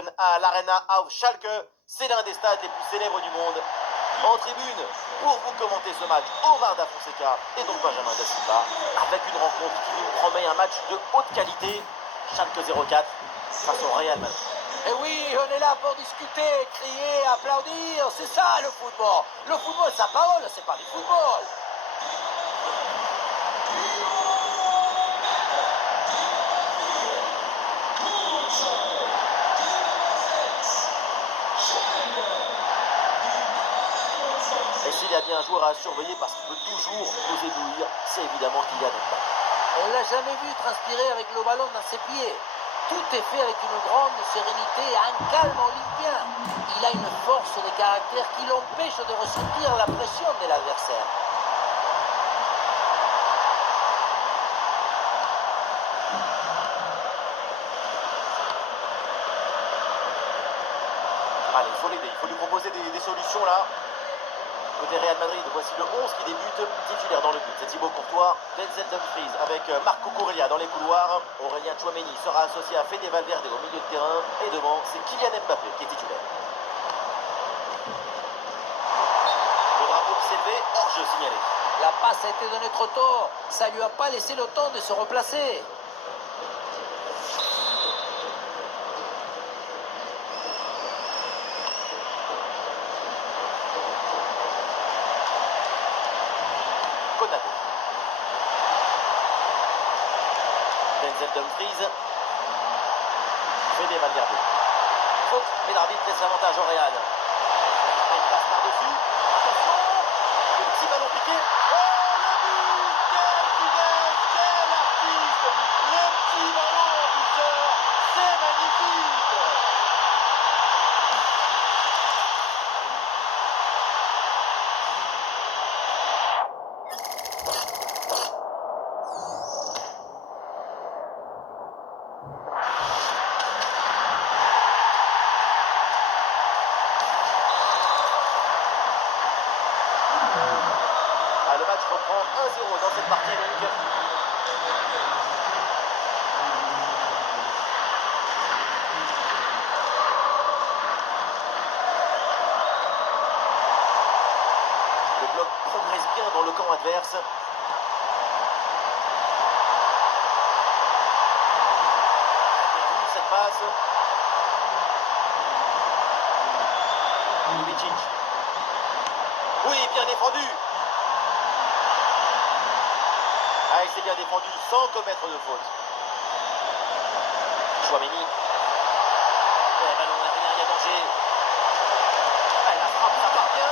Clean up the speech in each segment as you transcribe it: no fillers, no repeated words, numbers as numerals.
Gelsenkirchen à l'Arena auf Schalke. C'est l'un des stades les plus célèbres du monde. En tribune, pour vous commenter ce match, Omar Da Fonseca et donc Benjamin Da Silva, avec une rencontre qui nous promet un match de haute qualité. Schalke 04 face au Real Madrid. Et oui, on est là pour discuter, crier, applaudir, c'est ça le football. Le football, ça parole, c'est pas du football. Et s'il y a bien un joueur à surveiller parce qu'il peut toujours nous éblouir, c'est évidemment Kylian Mbappé. On l'a jamais vu transpirer avec le ballon dans ses pieds. Tout est fait avec une grande sérénité et un calme olympien. Il a une force de caractère qui l'empêche de ressentir la pression de l'adversaire. Allez, il faut l'aider, il faut lui proposer des solutions là. Côté Real Madrid, voici le 11 qui débute titulaire dans le but. C'est Thibaut Courtois, Denzel Dumfries avec Marco Cucurella dans les couloirs. Aurélien Tchouaméni sera associé à Fede Valverde au milieu de terrain. Et devant, c'est Kylian Mbappé qui est titulaire. Le drapeau qui s'est levé, hors-jeu signalé. La passe a été donnée trop tôt. Ça lui a pas laissé le temps de se replacer. Konaté. Denzel Dumfries. Fede Valverde. Faute, mais l'arbitre laisse l'avantage au Real. Il passe par-dessus. Attention. Le petit ballon piqué. Oh, le but! Quelle finesse! Quel artiste! Le petit ballon en douceur. C'est magnifique! Ah, le match reprend 1-0 dans cette partie longue. Le bloc progresse bien dans le camp adverse. Cette passe. Ljubicic. Oui, bien défendu. Ah, il s'est bien défendu sans commettre de faute. Tchouaméni. Le ballon derrière, il y a danger. Ah, la frappe, ça part bien.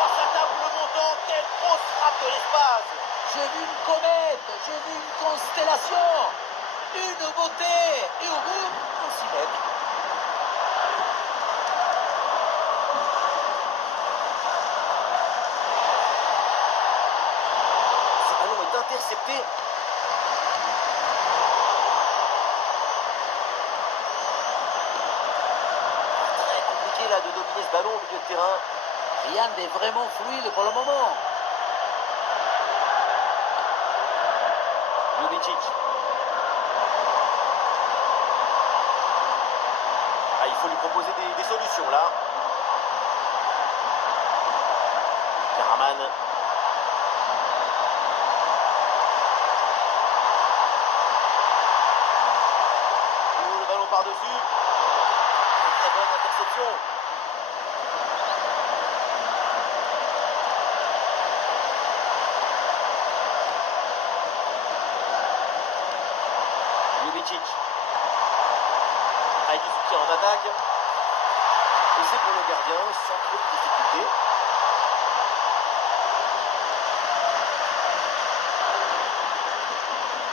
Oh, ça tape le montant. Quelle grosse frappe de l'espace. J'ai vu une comète, j'ai vu une constellation, une beauté, et au bout, on s'y met. Ce ballon est intercepté. Très compliqué là de dominer ce ballon au milieu de terrain. Rien n'est vraiment fluide pour le moment. Ljubicic. Ah, il faut lui proposer des solutions là. Karaman. Oh, le ballon par-dessus. Très bonne interception. Ljubicic. Avec du soutien en attaque. Et c'est pour le gardien sans trop de difficulté.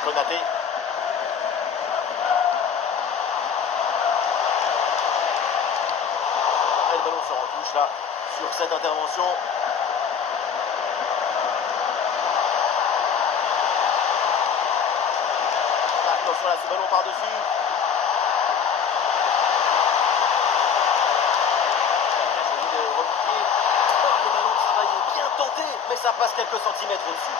Konaté. Et le ballon sort en touche là sur cette intervention. Attention là, ce ballon par-dessus. Il a choisi de repiquer. Oh, le ballon travaillé, bien tenté, mais ça passe quelques centimètres au-dessus.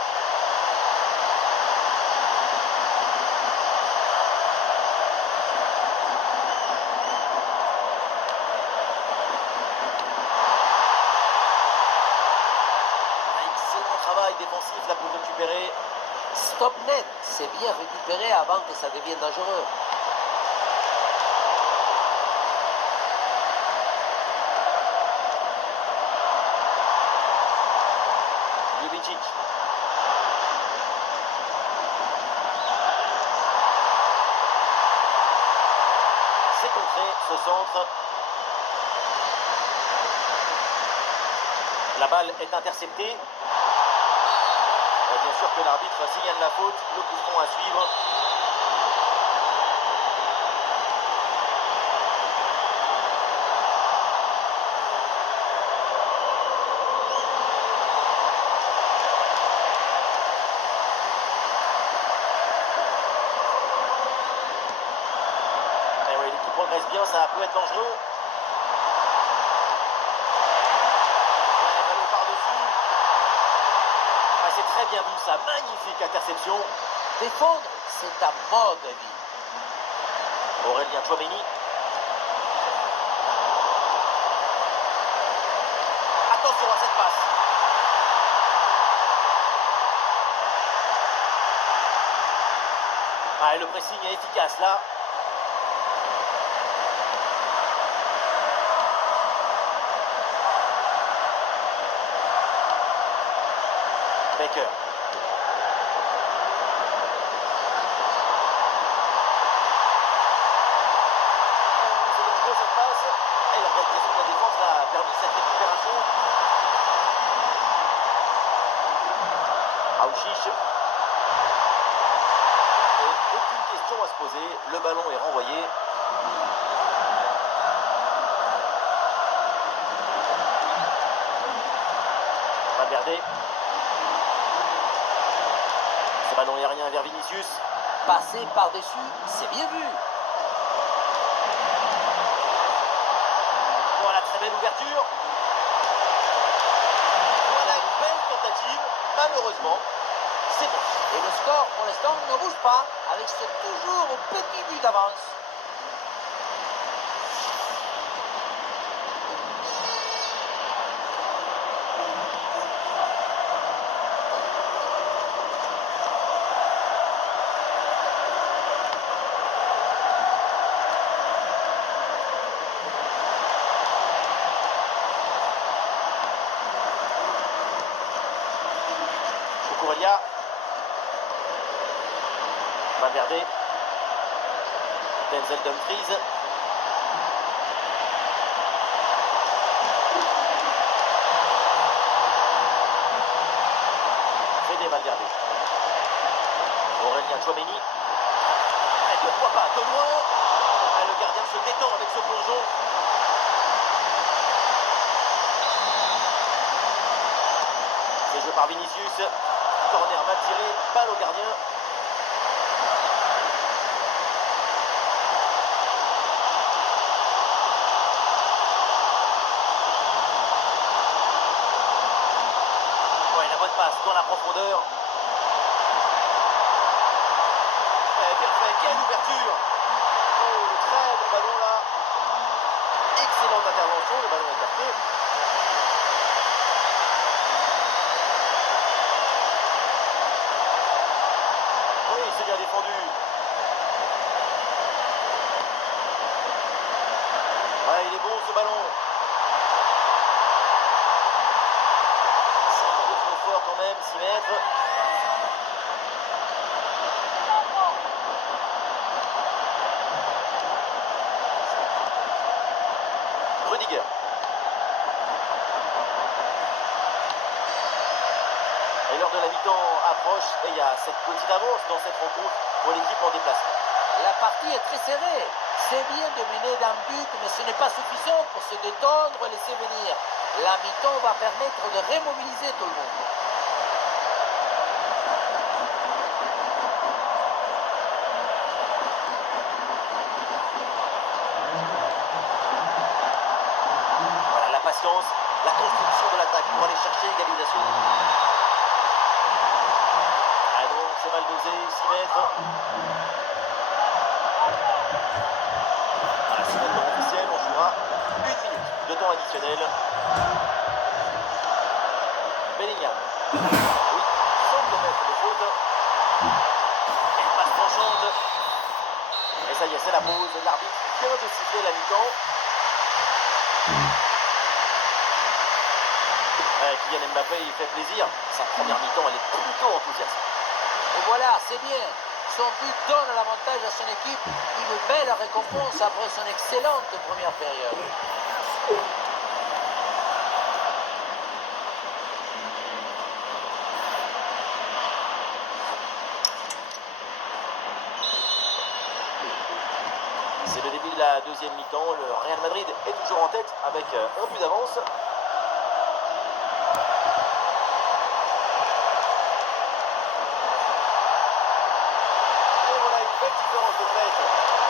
stop net. C'est bien récupéré avant que ça devienne dangereux. Ljubicic. C'est contré, ce centre. La balle est interceptée. Bien sûr que l'arbitre signale la faute, le coup franc à suivre. Et oui, l'équipe progresse bien, ça peut être dangereux. Ballon par-dessus. Ah, c'est très bien vu ça, magnifique interception. Défendre, c'est à mode de vie. Aurélien Tchouaméni. Attention à cette passe. Ah, et le pressing est efficace là. Baker. C'est dangereux cette passe. Et l'organisation de la défense a permis cette récupération. Aouchiche. Aucune question à se poser. Le ballon est renvoyé. Valverde. Ce ballon aérien vers Vinicius. Passer par-dessus, c'est bien vu. Voilà, très belle ouverture. Voilà une belle tentative. Malheureusement, c'est bon. Et le score, pour l'instant, ne bouge pas, avec ce toujours petit but d'avance. Cucurella. Valverde. Denzel Dumfries. Fede Valverde. Aurélien Tchouaméni. Et pourquoi pas de loin. Et le gardien se détend avec ce plongeon. C'est joué par Vinicius. Corner mal tiré. Balle au gardien. Ouais, la bonne passe dans la profondeur. Bien fait, quelle ouverture. Oh, le très bon ballon là. Excellente intervention, le ballon est capté. Oui, c'est bien défendu. Ouais, il est bon ce ballon. C'est un peu trop fort quand même, 6 mètres. Rudiger. Et l'heure de la mi-temps approche et il y a cette petite avance dans cette rencontre pour l'équipe en déplacement. La partie est très serrée. C'est bien de mener d'un but, mais ce n'est pas suffisant pour se détendre et laisser venir. La mi-temps va permettre de remobiliser tout le monde. Voilà la patience, la construction de l'attaque pour aller chercher l'égalisation. Ah non, c'est mal dosé, 6 mètres. Voilà, c'est maintenant officiel, on jouera 1 minute de temps additionnel. Bellingham. Oui, sans commettre de faute. Ramos, l'arbitre vient de siffler la mi-temps. Kylian Mbappé, il fait plaisir. Sa première mi-temps, elle est plutôt enthousiaste. Et voilà, c'est bien. Son but donne l'avantage à son équipe. Une belle récompense après son excellente première période. C'est le début de la deuxième mi-temps. Le Real Madrid est toujours en tête avec un but d'avance. Et voilà une belle différence de flèche.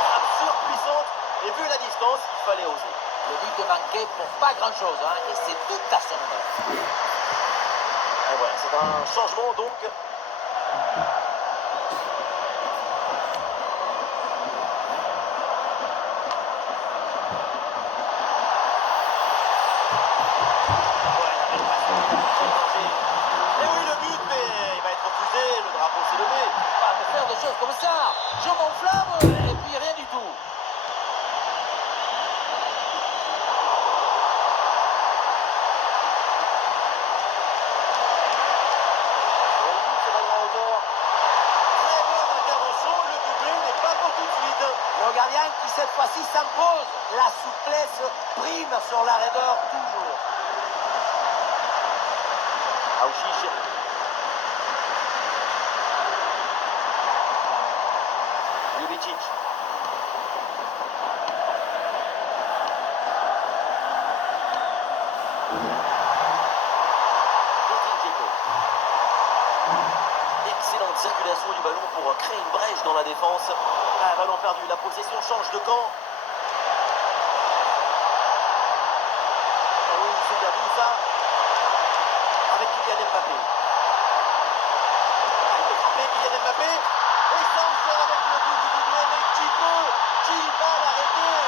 Frappe surpuissante. Et vu la distance, il fallait oser. Le but manquait pour pas grand-chose, hein, et c'est tout à son honneur. Et voilà, c'est un changement donc. Et oui, le but, mais il va être refusé, le drapeau s'est levé. Pas me faire des choses comme ça. Je m'enflamme et puis rien du tout. C'est pas en hauteur. Très bonne intervention, le doublé n'est pas pour tout de suite. Le gardien qui cette fois-ci s'impose. La souplesse prime sur la raideur toujours. Aouchiche. Ljubicic. Excellente circulation du ballon pour créer une brèche dans la défense. Ah, ballon perdu, la possession change de camp. Ah oui, c'est bien vu ça. Avec Kylian Mbappé. Ah, il peut frapper Kylian Mbappé. Et ça en sort avec le but du doublé. Mais qui va l'arrêter?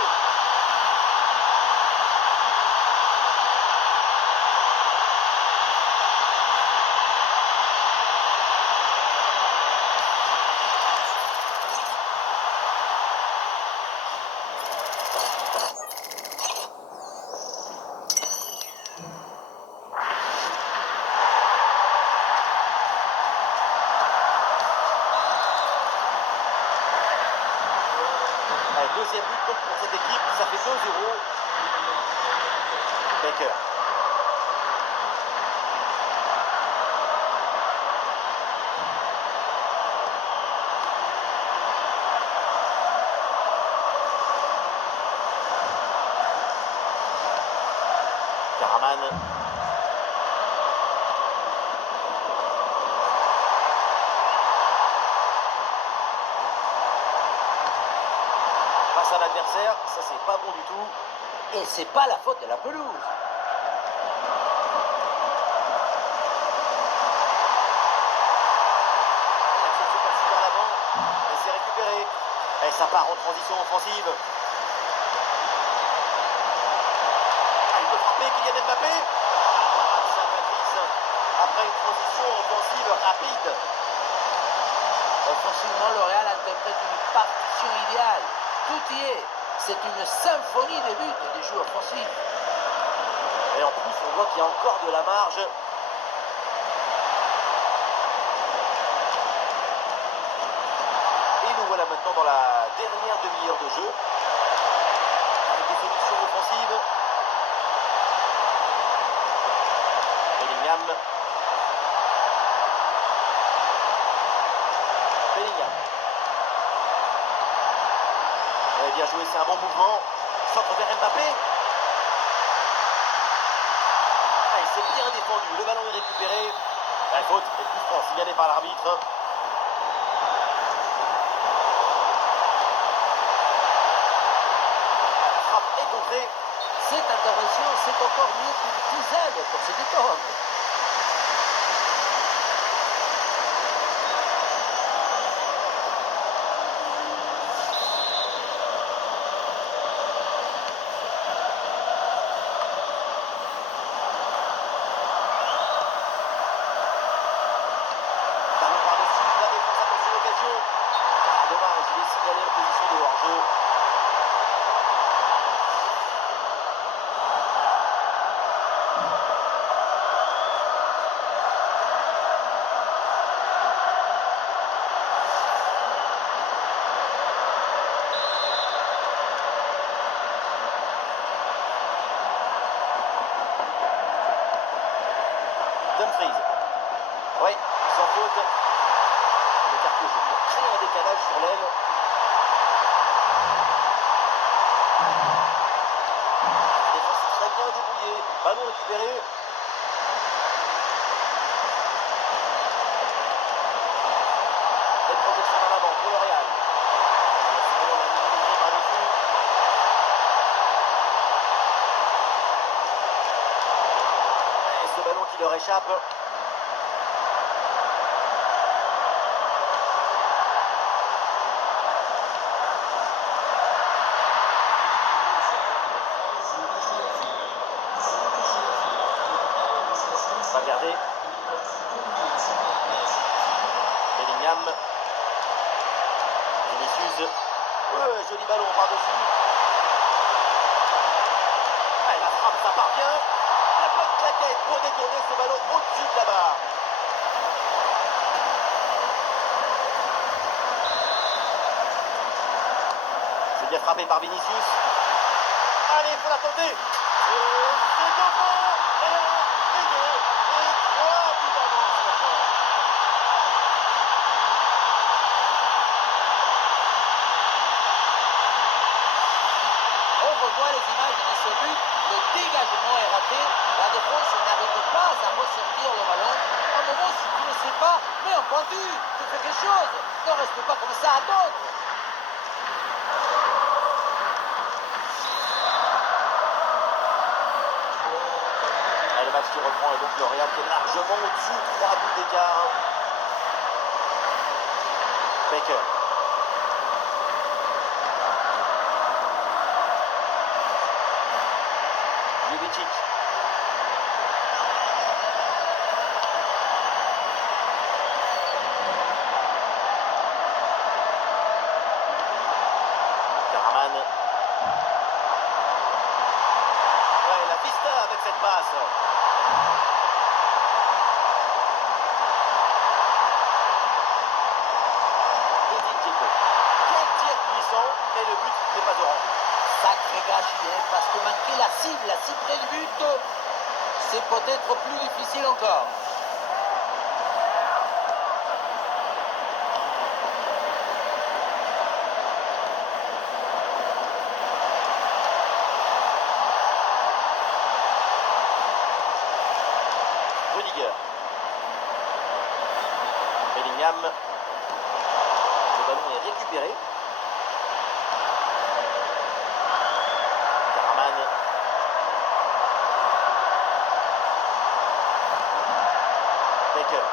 Deuxième but donc pour cette équipe, ça fait 2-0. Baker. Karaman. Face à l'adversaire, ça c'est pas bon du tout. Et c'est pas la faute de la pelouse. L'action se poursuit vers l'avant, mais c'est récupéré. Et ça part en transition offensive. Ah, il peut frapper Kylian Mbappé. Ah, ça matrice. Après une transition offensive rapide. Offensivement, le Real interprète une partition idéale. Tout y est. C'est une symphonie de buts et des jeux offensifs. Et en plus, on voit qu'il y a encore de la marge. Et nous voilà maintenant dans la dernière demi-heure de jeu. Avec des solutions offensives. Bellingham. Bien joué, c'est un bon mouvement. Centre vers Mbappé. Ah, il s'est bien défendu. Le ballon est récupéré. La faute est coup franc signalé par l'arbitre. La frappe est contrée. Cette intervention, c'est encore mieux qu'une tisane pour se détendre. Ballon par-dessus, la défense a pensé l'occasion. Ah, dommage, il est signalé en position de hors-jeu. Dumfries. Oui, sans faute. Le cartouche pour créer un décalage sur l'aile. La défense est très bien débrouillée. Ballon récupéré. Projection en avant pour le Real. Et ce ballon qui leur échappe. On va regarder. Bellingham. Vinicius. Joli ballon par-dessus. La frappe, ça part bien. La bonne claquette pour détourner ce ballon au-dessus de la barre. C'est bien frappé par Vinicius. Allez, il faut la tenter. C'est devant. Et 1, et 2, et 3 buts d'avance maintenant. On revoit les images de ce but, le dégagement est raté, la défense n'arrive pas à ressortir le ballon. À un moment, si tu ne sais pas, mets un pointu, tu fais quelque chose, ne reste pas comme ça à attendre. Le match qui reprend et donc le Real qui est largement au-dessus, 3 buts d'écart. Baker. Jubicic. Karaman. Ouais, la vista avec cette passe. Mais le but n'est pas au rendu. Sacré gâchis, hein, parce que manquer la cible, si près du but, c'est peut-être plus difficile encore. Rudiger. Bellingham. Le ballon est récupéré. Baker.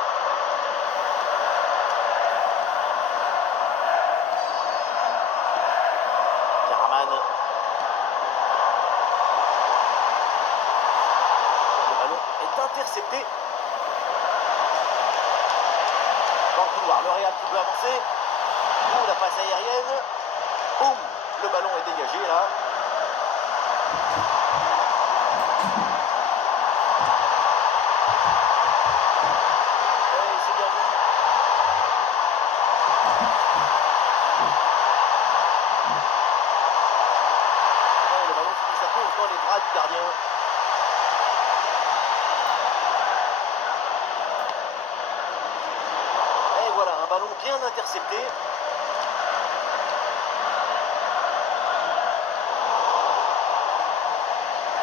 Karaman. Le ballon est intercepté. Dans le couloir, le Real qui peut avancer. Oh, la passe aérienne. Boum, le ballon est dégagé là. Dans les bras du gardien. Et voilà, un ballon bien intercepté.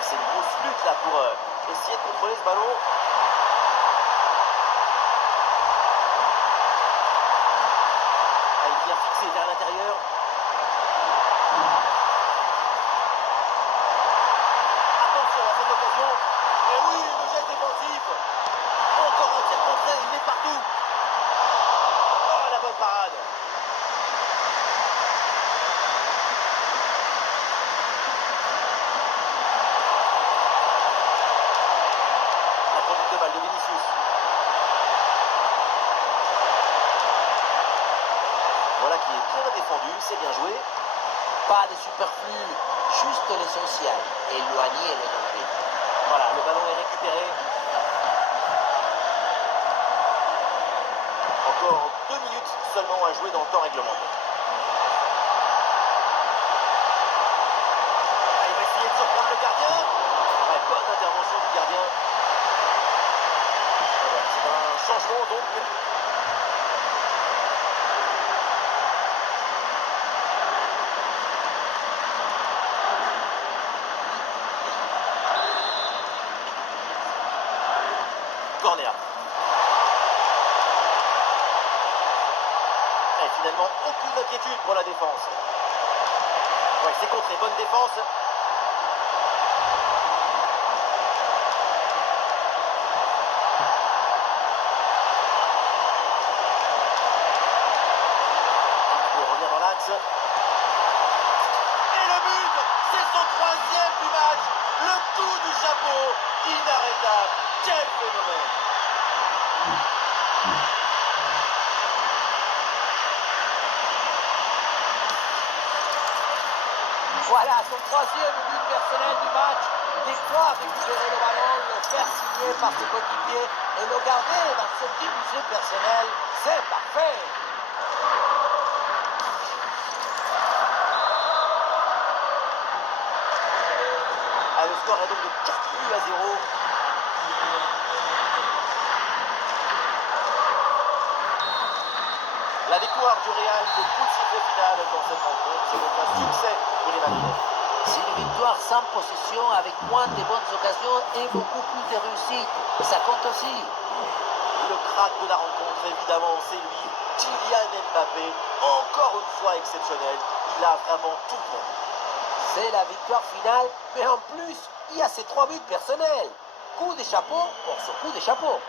C'est une grosse lutte là pour essayer de contrôler ce ballon. Il vient fixer vers l'intérieur. Et oui, le geste défensif. Encore un tir contré, il est partout. Oh, la bonne parade. La conduite de balle de Vinicius. Voilà qui est bien défendu, c'est bien joué. Pas de superflu, juste l'essentiel, éloigner les dangers. Voilà, le ballon est récupéré. Encore 2 minutes seulement à jouer dans le temps réglementaire. Il va essayer de surprendre le gardien. Ouais, bonne intervention du gardien. corner. Et finalement, aucune inquiétude pour la défense. Ouais, c'est contré, bonne défense. Il revient dans l'axe. Et le but, c'est son troisième du match. Le coup du chapeau, inarrêtable. Quel phénomène! Voilà son troisième but personnel du match. Des fois récupérer le ballon, le faire signer par ses coéquipiers et le garder dans ce petit musée personnel, c'est parfait. Ah, le score est donc de 4 buts à 0. La victoire du Real, le coup de sifflet final dans cette rencontre, c'est donc un succès pour les Madrilènes. C'est une victoire sans possession avec moins de bonnes occasions et beaucoup plus de réussite. Ça compte aussi. Le crack de la rencontre, évidemment, c'est lui, Kylian Mbappé, encore une fois exceptionnel. Il a vraiment tout fait. C'est la victoire finale, mais en plus, il y a ces 3 buts personnels. Coup de chapeau pour ce coup de chapeau.